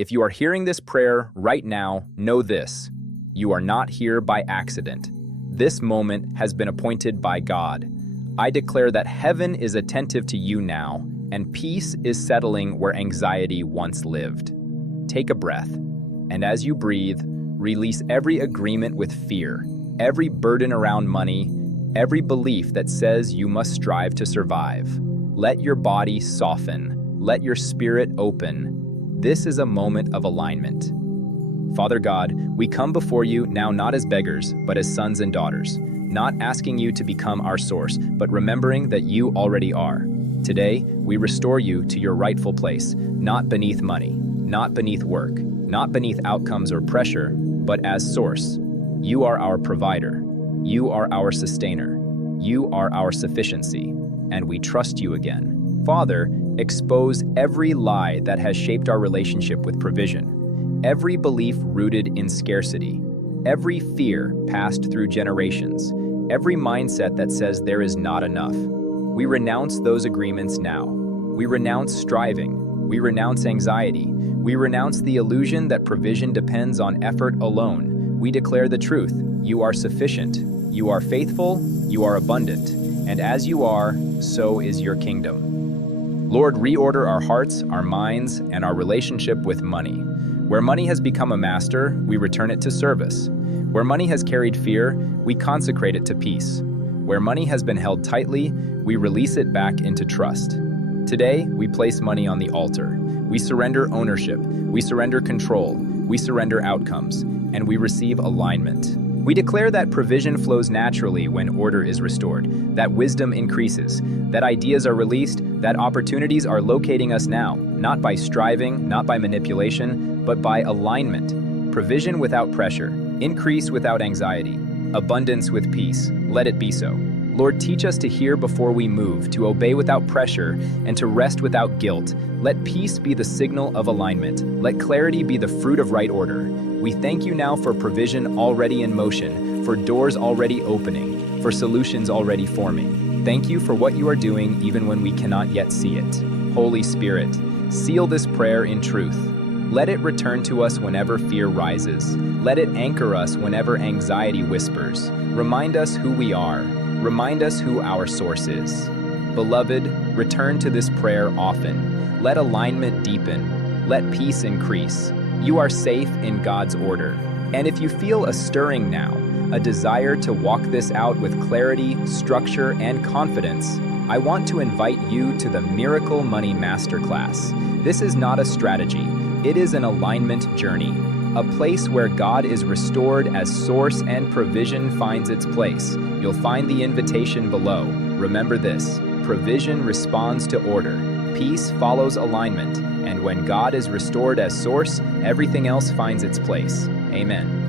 If you are hearing this prayer right now, know this: you are not here by accident. This moment has been appointed by God. I declare that heaven is attentive to you now, and peace is settling where anxiety once lived. Take a breath, and as you breathe, release every agreement with fear, every burden around money, every belief that says you must strive to survive. Let your body soften. Let your spirit open. This is a moment of alignment. Father God, we come before you now not as beggars, but as sons and daughters, not asking you to become our source, but remembering that you already are. Today, we restore you to your rightful place, not beneath money, not beneath work, not beneath outcomes or pressure, but as source. You are our provider. You are our sustainer. You are our sufficiency, and we trust you again. Father, expose every lie that has shaped our relationship with provision. Every belief rooted in scarcity, every fear passed through generations, every mindset that says there is not enough. We renounce those agreements now. We renounce striving. We renounce anxiety. We renounce the illusion that provision depends on effort alone. We declare the truth. You are sufficient. You are faithful. You are abundant. And as you are, so is your kingdom. Lord, reorder our hearts, our minds, and our relationship with money. Where money has become a master, we return it to service. Where money has carried fear, we consecrate it to peace. Where money has been held tightly, we release it back into trust. Today, we place money on the altar. We surrender ownership. We surrender control. We surrender outcomes. And we receive alignment. We declare that provision flows naturally when order is restored, that wisdom increases, that ideas are released, that opportunities are locating us now, not by striving, not by manipulation, but by alignment. Provision without pressure, increase without anxiety, abundance with peace. Let it be so. Lord, teach us to hear before we move, to obey without pressure, and to rest without guilt. Let peace be the signal of alignment. Let clarity be the fruit of right order. We thank you now for provision already in motion, for doors already opening, for solutions already forming. Thank you for what you are doing even when we cannot yet see it. Holy Spirit, seal this prayer in truth. Let it return to us whenever fear rises. Let it anchor us whenever anxiety whispers. Remind us who we are. Remind us who our source is. Beloved, return to this prayer often. Let alignment deepen. Let peace increase. You are safe in God's order. And if you feel a stirring now, a desire to walk this out with clarity, structure, and confidence, I want to invite you to the Miracle Money Masterclass. This is not a strategy. It is an alignment journey, a place where God is restored as source and provision finds its place. You'll find the invitation below. Remember this: provision responds to order, peace follows alignment, and when God is restored as source, everything else finds its place. Amen.